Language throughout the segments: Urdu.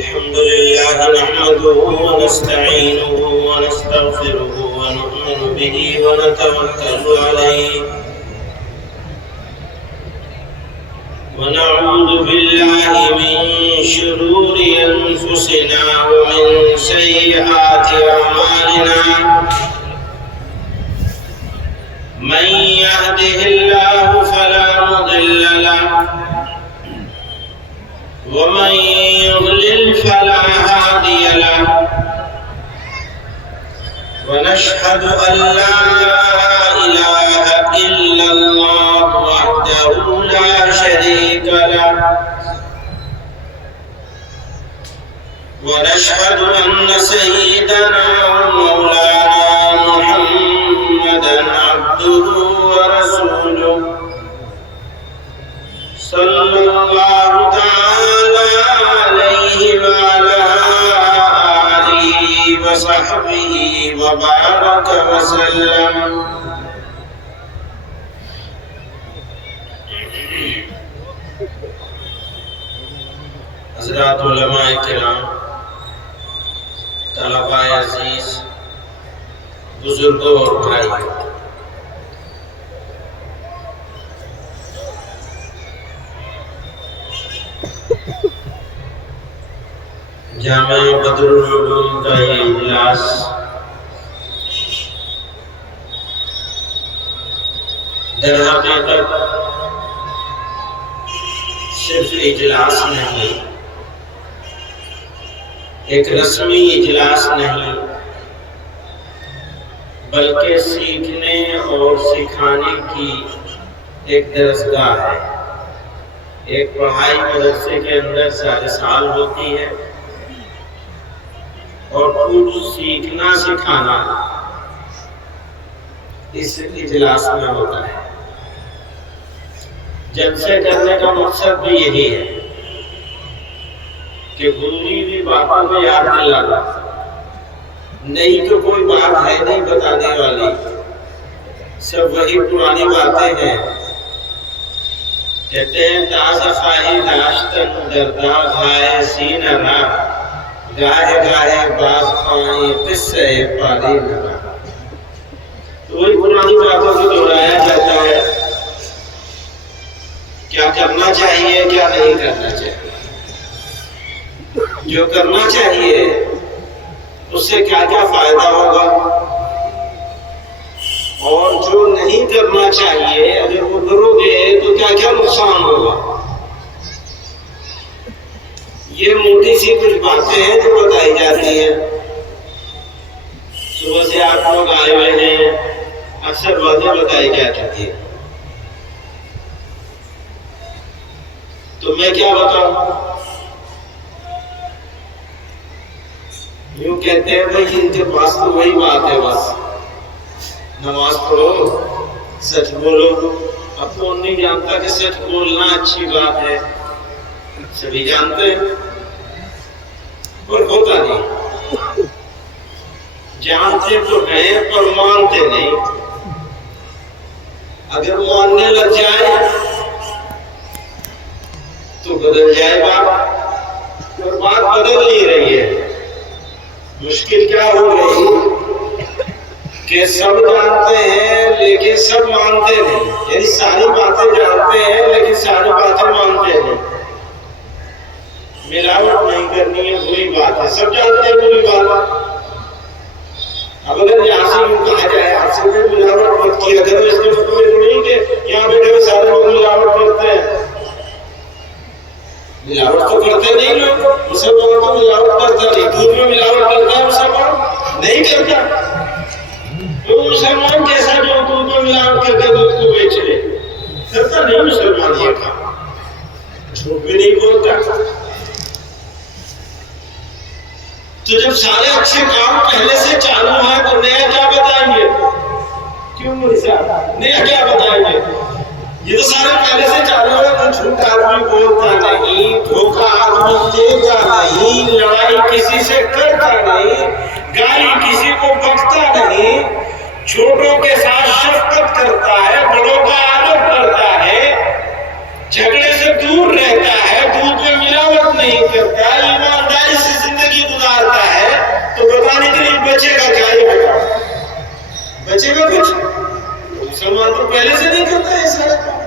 الحمد لله نحمده ونستعينه ونستغفره ونؤمن به ونتوكل عليه ونعوذ بالله من شرور أنفسنا ومن سيئات أعمالنا من يهده الله فلا مضل له ومن يضلل فلا هادي له ونشهد أن لا إله إلا الله وحده لا شريك له ونشهد أن سيدنا ومولانا محمدا عبده ورسوله صلى الله تعالى عليه وعلى آله وصحبه وبارك وسلم. حضرات علماء کرام، طلباء عزیز، بزرگوں اور بھائیوں، جامعہ بدر العلوم کا یہ اجلاس در حقیقت صرف اجلاس نہیں، ایک رسمی اجلاس نہیں، بلکہ سیکھنے اور سکھانے کی ایک درسگاہ ہے۔ ایک پڑھائی مدرسے کے اندر سارے سال ہوتی ہے اور کچھ سیکھنا سکھانا اس اجلاس میں ہوتا ہے۔ جلسے کرنے کا مقصد بھی یہی ہے کہ گزری ہوئی باتوں کو یاد دلانا، نہیں تو کوئی بات ہے نہیں بتانے والی، سب وہی پرانی باتیں ہیں۔ کہتے ہیں تازہ خواہی داشتن دردہ بھائے سینہ را، گاہے گاہے باز خواہی قصے پاری نرا۔ تو وہی پرانی باتوں کو دہرایا جاتا ہے، کیا کرنا چاہیے کیا نہیں کرنا چاہیے، جو کرنا چاہیے اس سے کیا کیا فائدہ ہوگا، اور جو نہیں کرنا چاہیے اگر وہ کرو گے تو کیا کیا نقصان ہوگا۔ یہ موٹی سی کچھ باتیں ہیں جو بتائی جاتی ہیں۔ صبح سے آپ لوگ آئے ہوئے ہیں، اکثر باتیں بتائی جاتی ہیں، تو میں کیا بتاؤں؟ یوں کہتے ہیں بھائی ان کے پاس تو وہی بات ہے، بس نماز پڑھو، سچ بولو۔ اب کون نہیں جانتا کہ سچ بولنا اچھی بات ہے، سبھی جانتے ہیں پر ہوتا نہیں۔ جانتے تو ہیں پر مانتے نہیں۔ اگر ماننے لگ جائے تو بدل جائے بات، اور بات بدل نہیں رہی ہے۔ مشکل کیا ہو گئی کہ سب جانتے ہیں لیکن سب مانتے نہیں، یعنی ساری باتیں جانتے ہیں لیکن ساری باتیں مانتے نہیں۔ ملاوٹ نہیں کرنی ہے، وہی بات ہے، سب جانتے ہیں وہی بات ہے۔ اب اگر یہاں سے یوں کہا جائے آپ سے ملاوٹ مت کیا کرو، اس کے مطلب تھوڑی کہ یہاں بیٹھے ہوئے سارے لوگ ملاوٹ کرتے ہیں۔ ملاوٹ تو کرتے نہیں لوگ، مسلمان تو ملاوٹ کرتا نہیں، دودھ میں ملاوٹ کرتا ہے مسلمان نہیں کرتا۔ وہ مسلمان کیسا جو دودھ میں ملاوٹ کر کے دودھ کو بیچ لے، کرتا نہیں مسلمان یہ کام، جھوٹ بھی نہیں بولتا۔ تو جب سارے اچھے کام پہلے سے چالو ہیں تو نیا کیا بتائیں گے؟ کیوں نیا کیا بتائیں گے؟ یہ تو سارے پہلے سے چالو ہے، تو جھوٹ آدمی بولتا نہیں، دھوکہ آدمی دیتا نہیں، لڑائی کسی سے کرتا نہیں، گالی کسی کو بکتا نہیں، چھوٹوں کے ساتھ شفقت کرتا ہے، بڑوں کا ادب کرتا ہے، جھگڑے سے دور رہتا ہے، دودھ میں ملاوٹ نہیں کرتا، ایمانداری بچے گا کچھ؟ مسلمان تو پہلے سے نہیں کرتا ہے سارا کام.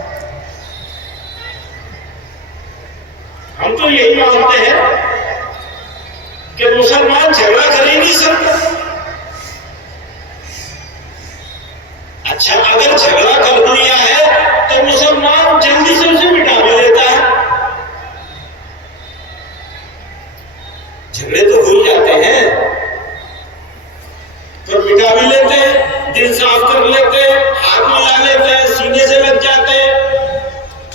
ہم تو یہی مانتے ہیں کہ مسلمان جھگڑا کر ہی نہیں سکتا. اچھا اگر جھگڑا کر دیا ہے تو مسلمان جلدی سے اسے مٹا بھی دیتا ہے. جھگڑے تو ہو جاتے ہیں پر مٹا بھی لیتے ہیں, دل صاف کر لیتے ہیں, ہاتھ ملا لیتے ہیں, سینے سے لگ جاتے ہیں.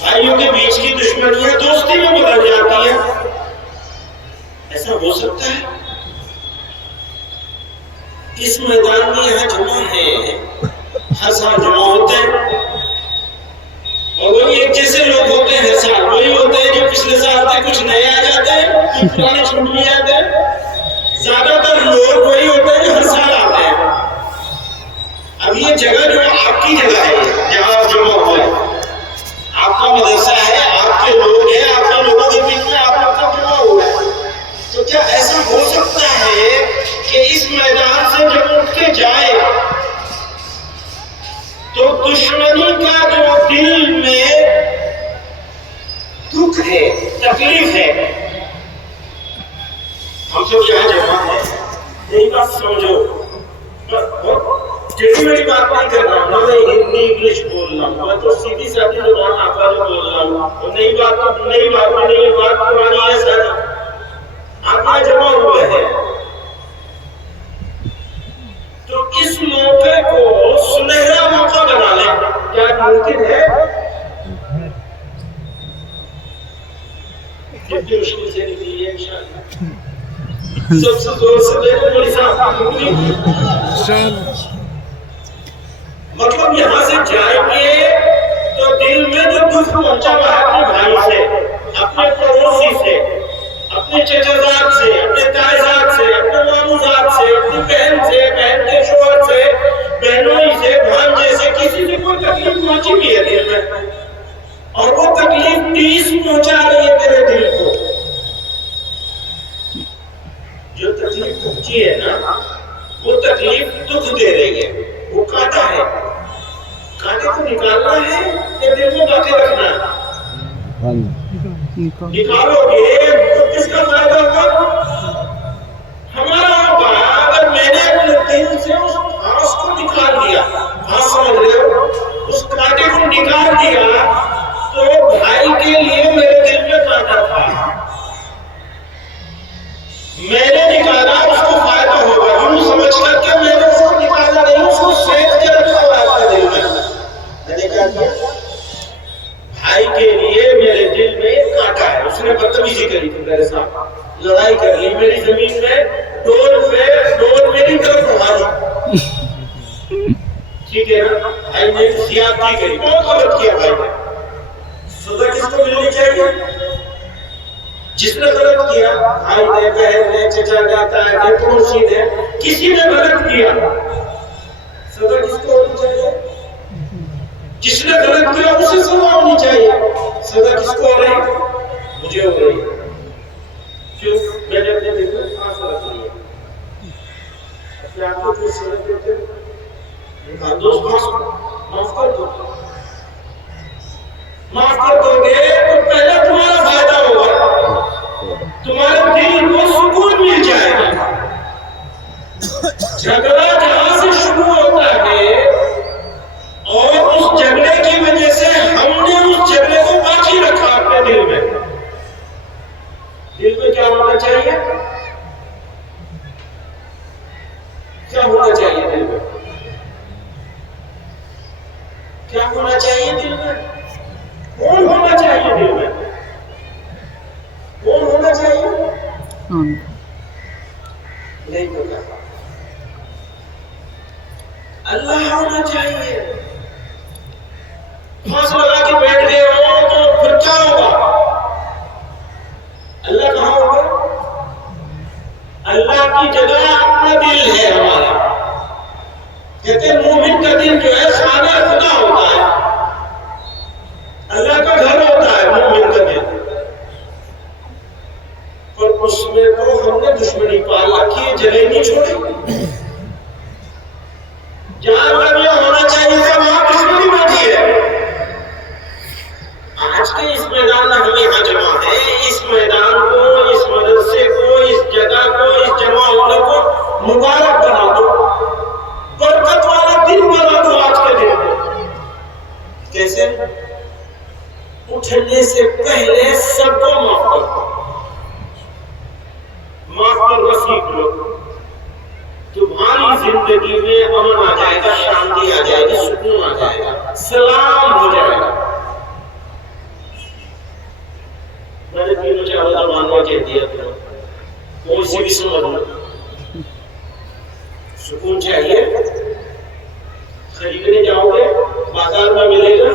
بھائیوں کے بیچ کی دشمنیاں دوستی میں بدل جاتی ہیں. ایسا ہو سکتا ہے؟ اس میدان میں یہاں جمع ہے, ہر سال جمع ہوتے ہیں اور وہی ایک جیسے لوگ ہوتے ہیں. ہر سال وہی ہوتے ہیں جو پچھلے سال تھے, کچھ نئے آ جاتے ہیں, پرانے چھوٹ بھی جاتے ہیں. زیادہ تر لوگ وہی ہوتے ہیں جو ہر سال آتے ہیں. اب یہ جگہ جو آپ کی جگہ ہے, جہاں آپ جمع ہوئے, آپ کا مدرسہ ہے, آپ کے لوگ ہیں, آپ کے لوگوں کے بیچ میں آپ لوگ سب جمع ہوئے ہیں. تو کیا ایسا ہو سکتا ہے کہ اس میدان سے جب اٹھ کے جائے تو دشمنی کا جو دل میں دکھ ہے, تکلیف ہے, ہم سب یہاں جمع ہیں, یہی بات سمجھو. جیسے میری بات نہیں کر رہا ہوں, میں ہندی انگلش بول رہا ہوں, میں تو سیدھی سادھی زبان آتا جو بول رہا ہوں. نئی بات میں نہیں, بات پرانی ہے ساری. آپ یہاں جمع ہوئے ہیں تو اس موقع کو سنہرا موقع بنا لیں. کیا ممکن ہے؟ کتنی مشکل سے نکلی ہے انشاءاللہ. سب سے زور سے دیکھو مولوی صاحب, مطلب یہاں سے جائیں گے تو دل میں جو دکھ پہنچا ہوا ہے اپنے بھائی سے, اپنے پڑوسی سے, اپنے چچازاد سے, اپنے تائزاد سے, اپنے ماموزاد سے, اپنی بہن سے, بہن کے شوہر سے, بہنوئی سے, بھانجے سے, کسی سے کوئی تکلیف پہنچی بھی ہے دل میں, اور وہ تکلیف 30 پہنچا رہی ہے میرے دل کو. جو تکلیف پہنچی ہے نا, وہ تکلیف دکھ دے رہی ہے, وہ کانٹا ہے. کانٹے کو نکالنا ہے یا دل میں باقی رکھنا ہے؟ نکالو گے تو کس کا فائدہ ہوگا؟ ہمارا ہوگا. اگر میں نے اپنے دل سے اس گھاس کو نکال دیا, گھاس سمجھ رہے ہو, اس کانٹے کو نکال دیا تو بھائی کے لیے میرے دل میں کانٹا تھا, میں نے نکالا, اس کو فائدہ ہوگا. یوں سمجھ کر کے میں نے اس کو نکالا نہیں, اس کو سینک کے رکھا ہوا ہے اپنے دل میں. میں نے کیا کیا؟ بھائی کے لیے میرے دل میں کانٹا ہے. اس نے بدتمیزی کری تھی میرے ساتھ, لڑائی کر لی میری زمین میں, ڈور میری طرف بڑھا دی. ٹھیک ہے نا, بھائی نے زیادتی کری, بہت غلط کیا بھائی نے. سزا کس کو ملنی چاہیے؟ جس نے غلط کیا, بھائی نے, بہن نے, چچا جاتا ہے, پڑوسی نے, کسی نے غلط کیا, سزا کس کو ہونی چاہیے؟ جس نے غلط کیا اسے سزا ہونی چاہیے. سزا کس کو ہو رہی؟ مجھے ہو رہی. کیوں؟ میں نے اپنے دل میں خاص رکھ لیا. اپنے آپ کو کیوں سمجھ دیتے ہو؟ دوست معاف کر دو. معاف کر دو گے تو پہلے تمہارا فائدہ ہوگا, تمہارے دل کو سکون مل جائے گا. جھگڑا جہاں سے شروع ہوتا ہے اور اس جھگڑے کی وجہ سے ہم نے اس جھگڑے کو باقی رکھا اپنے دل میں. دل میں کیا ہونا چاہیے؟ کیا ہونا چاہیے دل میں؟ کیا ہونا چاہیے دل میں؟ کون ہونا چاہیے دل میں؟ کون ہونا چاہیے؟ نہیں پتا. اللہ ہونا چاہیے. پھانس لگا کے بیٹھ گئے ہو تو پھر کیا ہوگا؟ اللہ کہاں ہوگا؟ اللہ کی جگہ اپنا دل ہے ہمارا. کہتے ہیں مومن کا دل جو ہے خانہ خدا ہوتا ہے, اللہ کا گھر ہوتا ہے مومن کا دل. اور اس میں تو ہم نے دشمنی پال رکھی ہے, جگہ نہیں چھوڑی. جہاں کوئی سی بھی سمجھ لو. سکون چاہیے. خریدنے جاؤ گے بازار میں ملے گا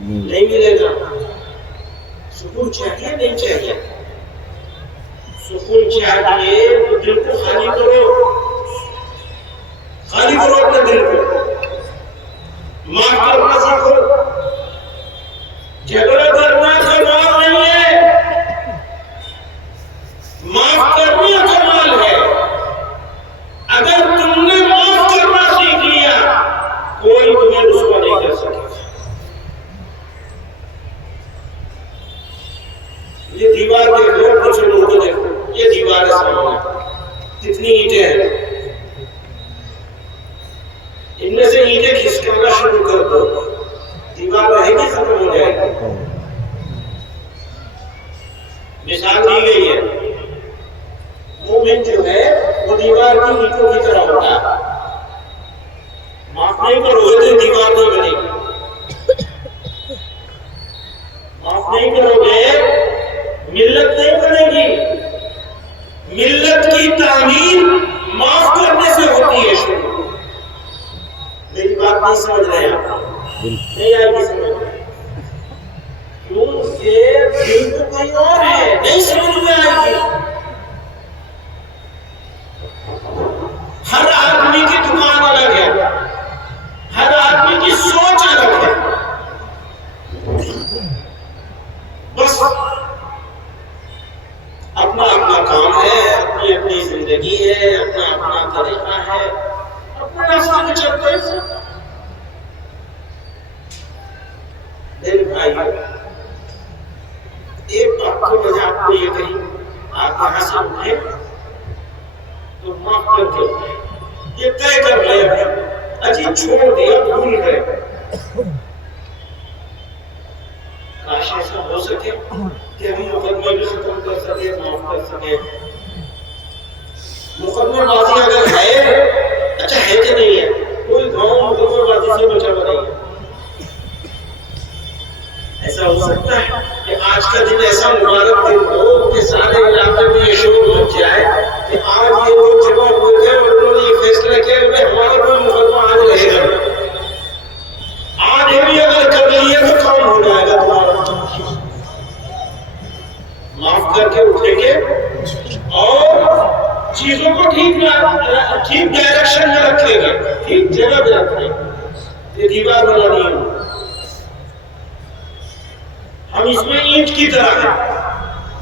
نہیں ملے گا. سکون چاہیے نہیں چاہیے. سکون چاہیے تو دل کو خالی کرو. خالی کرو اپنے دل کو. معاف کرنا سیکھو. جھگڑا کرنا کمال نہیں ہے. معاف کرنا کمال ہے. اگر تم نے معاف کرنا سیکھ لیا کوئی تمہیں رسوا نہیں کر سکے. یہ دیوار دیکھو پیچھے لوگوں کو دیکھو. یہ دیوار ہے سامنے کتنی اینٹیں ہیں. ان میں سے اینٹیں کھسکانا شروع کر دو دیوار رہے گی ختم ہو جائے گی. مثال دی گئی ہے مومن جو ہے وہ دیوار کی اینٹوں کی طرح ہوتا ہے. معاف نہیں کرو گے تو دیوار نہیں بنے گی. معاف نہیں کرو گے ملت نہیں بنے گی. ملت کی تعمیر معاف کرنے سے ہوتی ہے شروع. میری بات نہیں سمجھ رہے ہیں آپ. نہیں آئے گی سمجھ رہے کیونکہ دل تو کوئی اور ہے. نہیں سمجھ میں آئے گی. ہر آدمی کی دکان الگ ہے. ہر آدمی کی سوچ الگ ہے. بس اپنا اپنا کام ہے. اپنی اپنی زندگی ہے. اپنا اپنا طریقہ ہے. اپنے راستے میں چلتے ہیں. میرے بھائی ایک بات کو میں نے آپ کو یہ کہی. آپ یہاں سے اٹھے تو معاف کر کے اٹھے. یہ طے کر لے اجی چھوڑ دیا بھول گئے. کاش ایسا ہو سکے کہ ہم مقدمہ بھی ختم کر سکے معاف کر سکے. مقدمہ بازی اگر ہے اچھا ہے کہ نہیں ہے. کوئی گاؤں مقدمہ بازی سے بچا ہوا نہیں ہے. ایسا ہو سکتا ہے کہ آج کا دن ایسا مبارک دن ہو کہ سارے علاقے میں یہ شور مچ جائے کہ آج یہ لوگ جمع ہوئے تھے اور انہوں نے یہ فیصلہ کیا کہ ہمارا کوئی مقدمہ آج رہے گا. آج بھی اگر کر لیے تو کام ہو جائے گا تمہارا. معاف کر کے اٹھیں گے اور چیزوں کو ٹھیک ڈائریکشن میں رکھے گا. ٹھیک جگہ پہ رکھے گا. یہ دیوار بنانی ہے. ہم اس میں اینٹ کی طرح ہیں.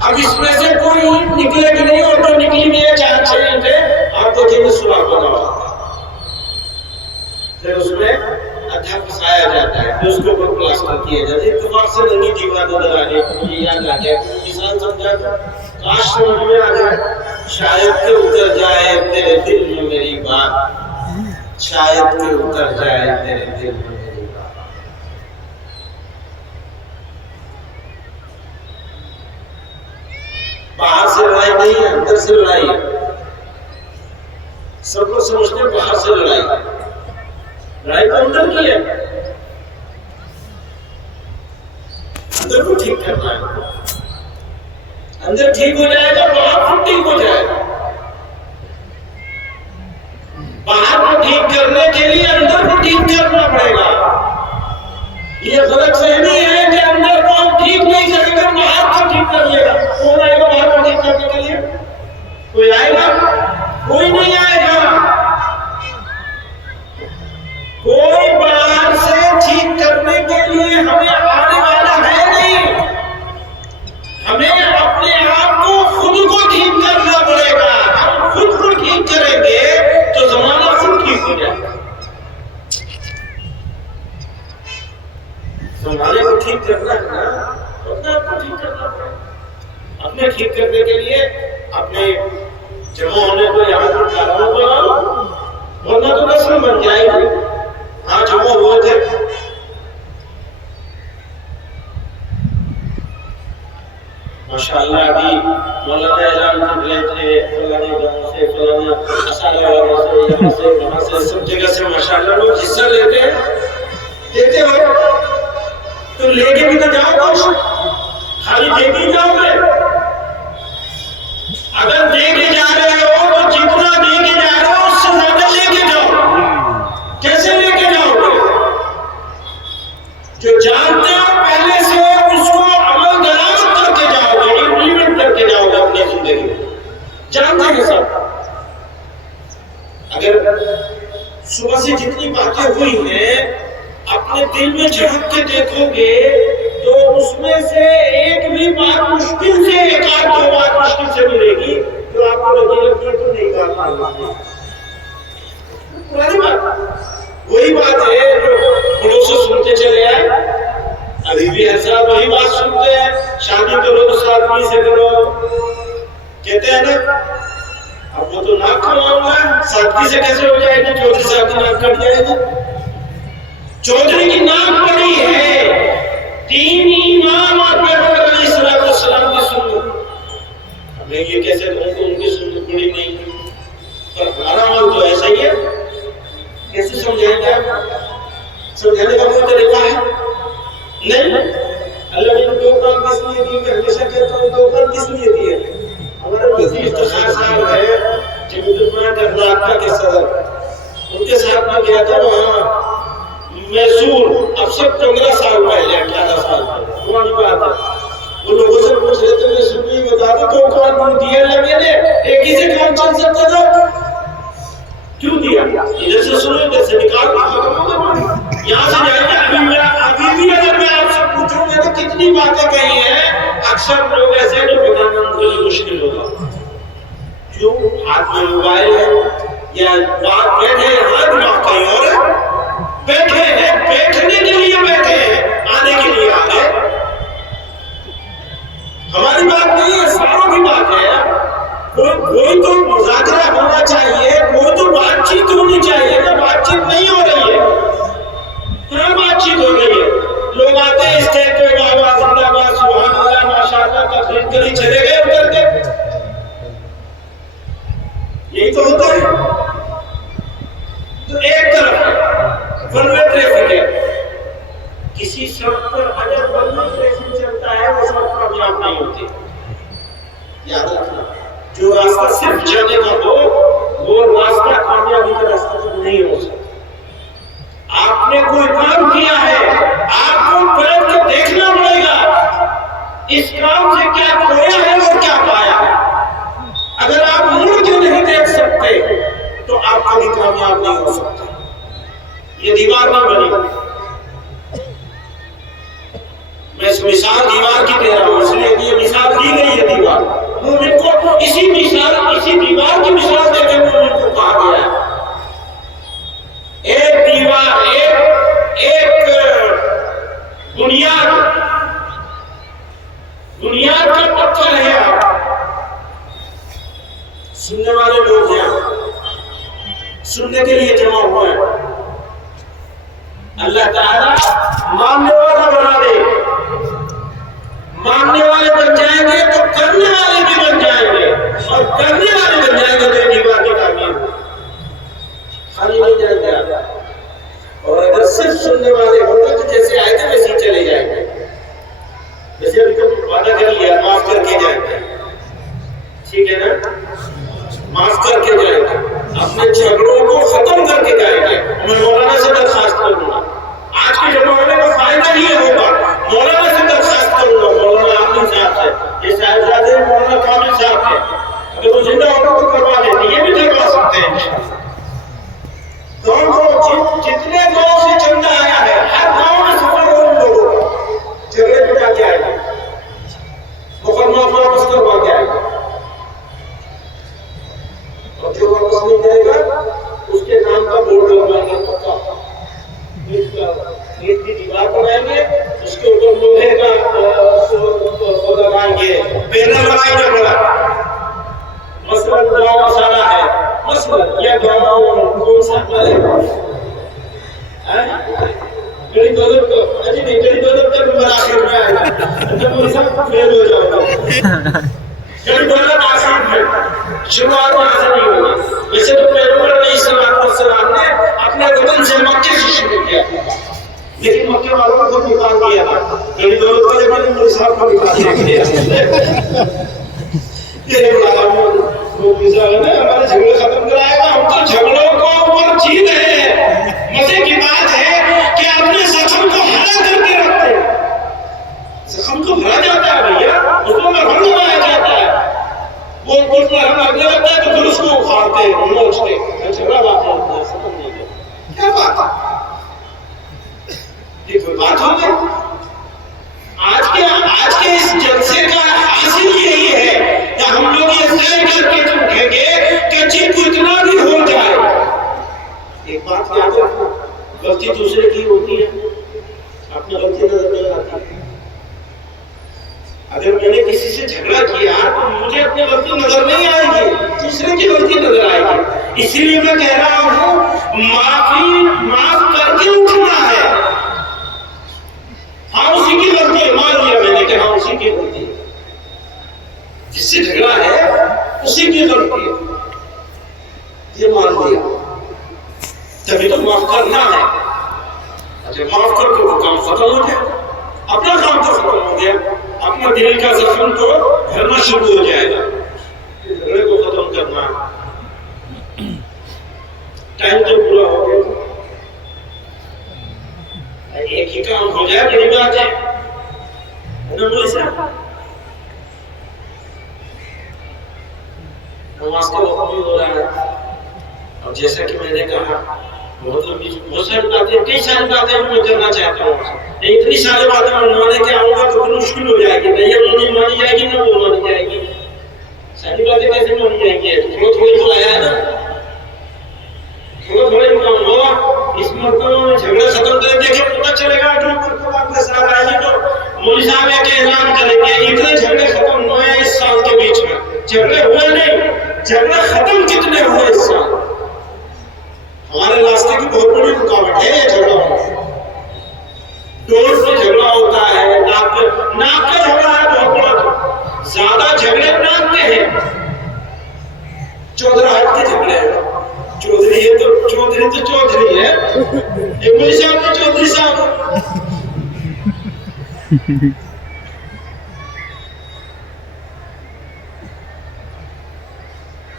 اب اس میں سے کوئی اینٹ نکلے گی نہیں. اور جو نکلی بھی ہے 4-6 اینٹیں آپ دیکھیں گے سوراخ بنا ہوا. پھر اس میں ادھا پھسایا جاتا ہے. پھر اس کے اوپر پلاسٹر کیا جاتا ہے. اتفاق سے نئی دیوار نظر آ رہی ہے. مجھے یاد آ گیا کسان سمجھا تھا کاش سمجھ میں آ جائے. شاید کہ اتر جائے تیرے دل میں میری بات. شاید کہ اتر جائے تیرے دل میں. باہر سے لڑائی نہیں ہے اندر سے لڑائی ہے. سب لوگ سمجھتے ہیں باہر سے لڑائی. لڑائی تو اندر کی ہے. اندر کو ٹھیک کرنا ہے. اندر ٹھیک ہو جائے گا باہر کو ٹھیک ہو جائے گا. باہر کو ٹھیک کرنے کے لیے اندر کو ٹھیک کرنا پڑے گا. یہ غلط فہمی ہے کہ اندر کو ہم ٹھیک نہیں کریں گے باہر کو ٹھیک کر لے گا. کون آئے گا باہر کو ٹھیک کرنے کے لیے؟ کوئی آئے گا؟ کوئی نہیں آئے گا. کوئی باہر سے ٹھیک کرنے کے لیے ہمیں آنے والا ہے نہیں. ہمیں اپنے آپ کو خود کو ٹھیک کرنا پڑے گا. ہم خود کو ٹھیک کریں گے تو زمانہ خود ٹھیک ہو جائے گا. زمانے کو ٹھیک کرنا ہے نا اپنے آپ کو ٹھیک کرنا پڑے گا. اپنے ٹھیک کرنے کے لیے اپنے جمع ہونے کو یہاں پر کاروں کو ورنہ تو رسم بن جائے گی. ہاں جمع ہوئے تھے ماشاءاللہ. ابھی مولانا اعلان کر رہے تھے فلانے گاؤں سے فلانا مسالہ والوں سے یہاں سے وہاں سے سب جگہ سے ماشاءاللہ لوگ حصہ لیتے ہیں. دیتے ہو تو لے کے بھی تو جاؤ. کچھ خالی دے کے جاؤ گے. اگر جانتے ہیں سب. اگر صبح سے جتنی باتیں ہوئی ہیں اپنے دل میں جھانک کے دیکھو گے تو اس میں سے ایک بھی بات مشکل سے ایک آدھ دو بات مشکل سے ملے گی جو آپ کو لگے گی تو نہیں بات. پرانی بات وہی بات ہے جو بڑوں سے سنتے چلے آئے. ابھی بھی ایسا وہی بات سنتے ہیں, شادی کرو تو سادگی سے کرو, کہتے ہیں نا. اب وہ تو ناک کھواؤں گا, سادگی سے کیسے ہو جائے گی؟ چودھری صاحب کی ناک کٹ جائے گی. چودھری کی ناک پڑی ہے تین امام اور پیغمبر علیہ السلام کی سنت. میں یہ کیسے کہوں کہ ان کی سنت بڑی نہیں, پر ہمارا عمل تو ایسا ہی ہے. کیسے سمجھائیں گے آپ؟ سمجھانے کا کوئی طریقہ ہے نہیں. اللہ نے دو کام کس لیے دیے؟ میں ہمیشہ کہتا ہوں دو کام کس لیے دیے. ہمارے مفتی افتخار صاحب ہے جمعیت اخلاق کا کے صدر, ان کے ساتھ میں گیا تھا وہاں میسور, اب سے 15 سال پہلے 18 سال پہلے پرانی بات ہے. وہ لوگوں سے پوچھ رہے تھے میسور نے یہ بتا دو دو کام دیے لگے نے, ایک ہی سے کام چل سکتا تھا, کیوں دیا؟ ادھر سے سنو ادھر سے نکال. یہاں سے جائیں گے. ابھی بھی اگر میں آپ سے پوچھوں میں نے کتنی باتیں کہی ہیں, اکثر لوگ ایسے جو بتانا ان کے لیے مشکل ہوگا. کیوں؟ ہاتھ میں موبائل ہے یا بات بیٹھے ہیں, ہاتھ دماغ کہیں اور ہے. بیٹھے ہیں, بیٹھنے کے لیے بیٹھے ہیں, آنے کے لیے آگے. ہماری بات نہیں ہے, ساروں کی بات ہے. کوئی تو مذاکرہ ہونا چاہیے, کوئی تو بات چیت ہونی چاہیے نا. بات چیت نہیں ہو رہی ہے. کہاں بات چیت ہو رہی ہے؟ لوگ آتے ہیں اسٹیج پہ, بابا زندہ باد, سبحان اللہ, ماشاءاللہ, تقریر کری, چلے گئے اتر کے. یہی تو ہوتا ہے. تو ایک طرف ون وے ٹریفک ہے. کسی سڑک پر اگر ون وے ٹریفک چلتا ہے وہ سڑک کامیاب نہیں ہوتی. یاد رکھنا, جو راستہ صرف جانے کا ہو وہ راستہ کامیابی کا راستہ نہیں ہو سکتا. آپ نے کوئی کام کیا ہے, آپ کو بیٹھ کے دیکھنا پڑے گا اس کام سے کیا کھویا ہے اور کیا پایا ہے. اگر آپ مڑ کے نہیں دیکھ سکتے تو آپ کبھی کامیاب نہیں ہو سکتے. یہ دیوار نہ بنی. میں اس مثال دیوار کی دے رہا ہوں اس لیے یہ مثال دی گئی ہے دیوار. مومن کو اسی دیوار کی مثال دے کے مومن کو کہا گیا ہے. ایک دیوار, ایک بنیاد کا پتھر ہے. سننے والے لوگ ہیں, سننے کے لیے جمع ہوئے ہیں. اللہ تعالیٰ ماننے والا بنا دے. ماننے والے بن جائیں گے تو کرنے والے بھی بن جائیں گے, اور کرنے والے بن جائیں گے تو دیوار کی تعمیر خالی نہیں جائیں گے. اور اگر صرف سننے والے ہوں گے تو جیسے آئے تھے ویسے ہی چلے جائیں گے. جیسے ابھی تو وعدہ کر لیا, معاف کر کے جائیں گے. ٹھیک ہے نا, معاف کر کے جائیں گے, اپنے جھگڑوں کو ختم کر کے جائیں گے. میں مولانا سے درخواست کروں گا, آج کے زمانے میں فائدہ یہ ہوگا, مولانا سے درخواست کروں گا, مولانا آپ صاحب سے, یہ صاحبزادے مولانا کامل صاحب ہیں, اگر وہ زندہ ہوگا تو کروا دیتے, یہ بھی کروا سکتے ہیں انشاءاللہ. گاؤں کو جتنے گاؤں سے چندہ آیا ہے ہر گاؤں میں سفر ہو ان لوگوں کا, جھگڑے پٹا کے آئے گا, مقدمہ واپس کروا کے آئے گا. اور جو واپس نہیں جائے گا اس کے نام کا بورڈ لگوائیں گے, پکا نیت کی دیوار بنائیں گے, اس کے اوپر لوہے کا لگائیں گے, بینر لگائیں گے بڑا. مثلاً گاؤں مسالہ ہے, مثلاً یہ گاؤں کون سا ہے, گڑی دولت کو, اجی نہیں گڑی دولت کا نمبر آخر میں آئے گا, جب وہ سب فیل ہو جاؤ گا. گڑی دولت آخر میں, شروعات وہاں سے نہیں ہوگی. ویسے تو پیغمبر علیہ السلام نے اپنے وطن سے مکے سے شروع کیا, لیکن مکے والوں کو نکال دیا تھا. گڑی دولت والے میں نے مولوی صاحب کو نکال دیا. یہ ہمارے جھگڑے ختم کرائے گا. ہم تو جھگڑوں کو اوپر جیت ہیں. مزے کی بات ہے کہ اپنے زخم کو ہرا کر کے رکھتے ہیں. زخم کو بھرا جاتا ہے بھیا, اس کو مرہم لگایا جاتا ہے. وہ اس پر ہم لگنے لگتا ہے تو پھر اس کو اکھاڑتے ہیں نوچتے ہیں جھگڑا بات ہے ختم نہیں ہے کیا بات ہے یہ کوئی بات ہو گئی آج کے اس جلسے کا حاصل یہی ہے کہ ہم لوگ یہ طے کر کے اٹھیں گے کہ جن کو اتنا بھی ہو جائے ایک بات یاد رکھو غلطی دوسرے کی ہوتی ہے اپنی غلطی نظر نہیں آتی اگر میں نے کسی سے جھگڑا کیا تو مجھے اپنی غلطی نظر نہیں آئے گی دوسرے کی غلطی نظر آئے گی اسی لیے میں کہہ رہا ہوں معاف کر کے اٹھنا ہے ہاں اسی کی غلطی ہے مان لیا میں نے کہ ہاں اسی کی غلطی ہے جس سے جھگڑا ہے اسی کی غلطی ہے یہ مان لیا تبھی تو معاف کرنا ہے اچھا معاف کر کے وہ کام ختم ہو جائے اپنا کام تو ختم ہو گیا اپنا دل کا زخم تو بھرنا شروع ہو جائے گا جھگڑے کو ختم کرنا ٹائم تو پورا ہو گیا ایک ہی کام ہو جائے بڑی بات ہے نماز کا وقت بھی ہو رہا ہے اور جیسا کہ میں نے کہا بہت ساری باتیں کئی ساری باتیں میں کرنا چاہتا ہوں نہیں اتنی ساری باتیں منوانے کے آؤں گا تو پھر مشکل ہو جائے گی نہ یہ نہیں مانی جائے گی نہ وہ مانی جائے گی ساری باتیں کیسے مانی جائیں گی تھوڑا تھوڑی تو آیا ہے نا تھوڑا تھوڑا کام ہوا اس مرتبہ میں جھگڑا ختم کر دیکھیں پتہ چلے گا کہ مرتبہ کے ساتھ آئے گی تو مولوی صاحب ایک اعلان کریں گے اتنے جھگڑے ختم ہوئے ہیں اس سال کے بیچ میں جھگڑے ہوئے نہیں جھگڑے ختم کتنے ہوئے اس سال ہمارے راستے کی بہت بڑی رکاوٹ ہے یہ جھگڑا ڈور سے جھگڑا ہوتا ہے ناک کا جھگڑا ہے بہت بڑا زیادہ جھگڑے ناک کے ہیں چودراہٹ کے جھگڑے ہیں چودھری ہے تو چودھری ہے ایک مولوی صاحب تو چودھری صاحب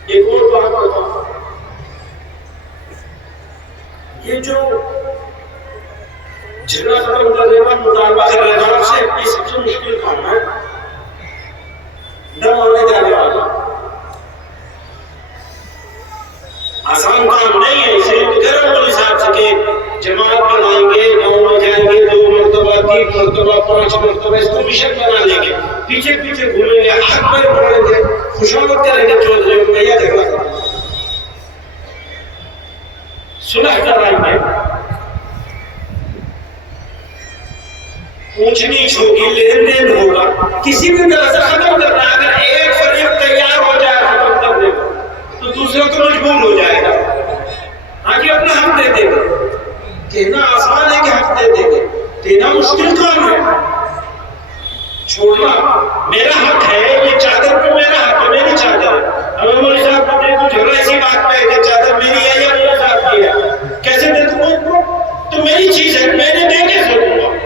ایک اور بات بتاؤں یہ جو جھگڑا ختم کرنے کا مطالبہ کر رہے ہیں سے یہ سب سے مشکل کام ہے نہ مانے جانے والا آسان کام نہیں ہے اسے تو کہہ رہا ہوں مولوی صاحب سے کہ جماعت بنائیں گے گاؤں میں جائیں گے 2 مرتبہ 3 مرتبہ 5 مرتبہ اس کو مشن بنا لیں گے پیچھے پیچھے گھومیں گے ہاتھ پیر پڑیں گے خوشامد کریں گے چودھری کو بھیا جھگڑا کریں گے صلح کرائیں گے اونچ نیچ ہوگی لین دین ہوگا کسی بھی طرح سے ختم کرنا ہے اگر ایک فریق تیار ہو جائے ختم کرنے کو تو دوسرے کو مجبور ہو جائے گا ہاں جی اپنا حق دے دے گا کہنا آسان ہے کہ حق دے دے گے دینا مشکل کام ہے چھوڑنا میرا حق ہے یہ چادر پہ میرا حق ہے میری چادر ہے ہمیں مولوی صاحب کو دے دوں جھگڑا اسی بات پہ ہے کہ چادر میری ہے یا مولوی صاحب کی ہے کیسے دے دوں کو تو میری چیز ہے میں نے دے کیسے دوں گا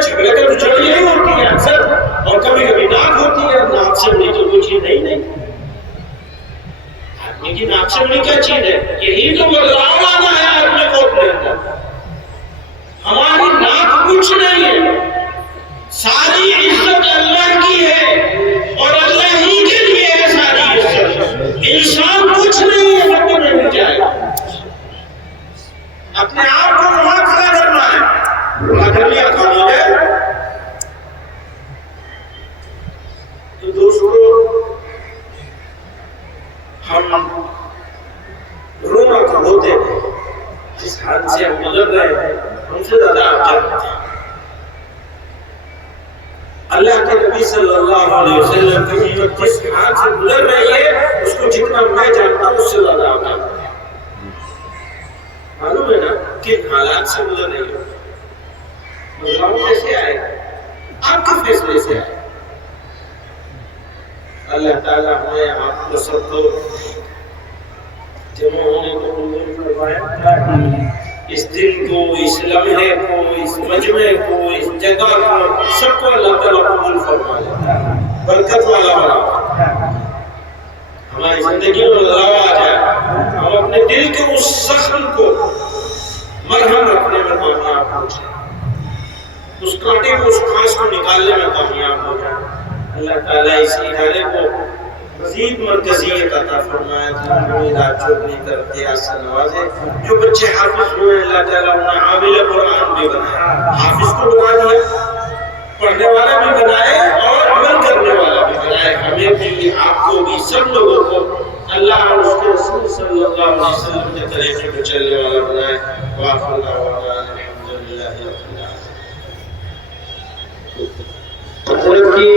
جھگڑے کا تو جڑ یہی ہوتی ہے اکثر اور کبھی کبھی ناک ہوتی ہے ناک سے بڑی تو کوئی چیز نہیں آدمی کی ناک سے بڑی کیا چیز ہے یہی تو بدلاؤ لانا ہے آدمی کو اپنے اندر ہماری ناک کچھ نہیں ہے ساری عزت اللہ کی ہے اور اللہ ہی کے لیے ہے ساری عزت انسان کچھ نہیں ہے مطلب نہیں جائے گا اپنے آپ کو وہاں کھڑا کرنا ہے کھڑا کر لیا کام ہو گیا تو دوستو ہم رونا کو ہوتے ہیں جس حال سے ہم گزر رہے ہیں ہم سے زیادہ آپ جانتے ہیں اللہ کے نبی صلی اللہ علیہ وسلم کی جس حال سے گزر رہی ہے اس کو جتنا میں جانتا ہوں اس سے زیادہ آپ جانتے ہیں معلوم ہے نا کن حالات سے گزر رہی ہے بدلاؤ کیسے آئے آپ کے فیصلے سے آئے اللہ تعالیٰ ہمیں آپ کو سب کو جمع ہونے کو قبول فرمائے اس دن کو اس لمحے کو اس مجمع کو اس جگہ کو سب کو اللہ تعالیٰ قبول فرمائے برکت والا بنا ہماری زندگی میں بدلاؤ آ جائے ہم اپنے دل کے اس زخم کو مرہم رکھنے میں کامیاب ہو جائے اس کانٹے کو اس خاص کو نکالنے میں کامیاب ہو جائے اللہ تعالیٰ اس ادارے کو مزید مرکزیت عطا فرمائے، رات چوک نہیں کرتے، آسان نوازے۔ جو بچے حافظ ہوئے اللہ تعالیٰ انہیں عامل قرآن بھی بنائے، حافظ کو بنا دیا، پڑھنے والا بھی بنائے اور عمل کرنے والا بھی بنائے۔ ہمیں بھی، آپ کو بھی، سب لوگوں کو اللہ اور اس کے رسول صلی اللہ علیہ وسلم کے طریقے پہ چلنے والا بنائے۔ وآخر دعوانا الحمدللہ رب العالمین۔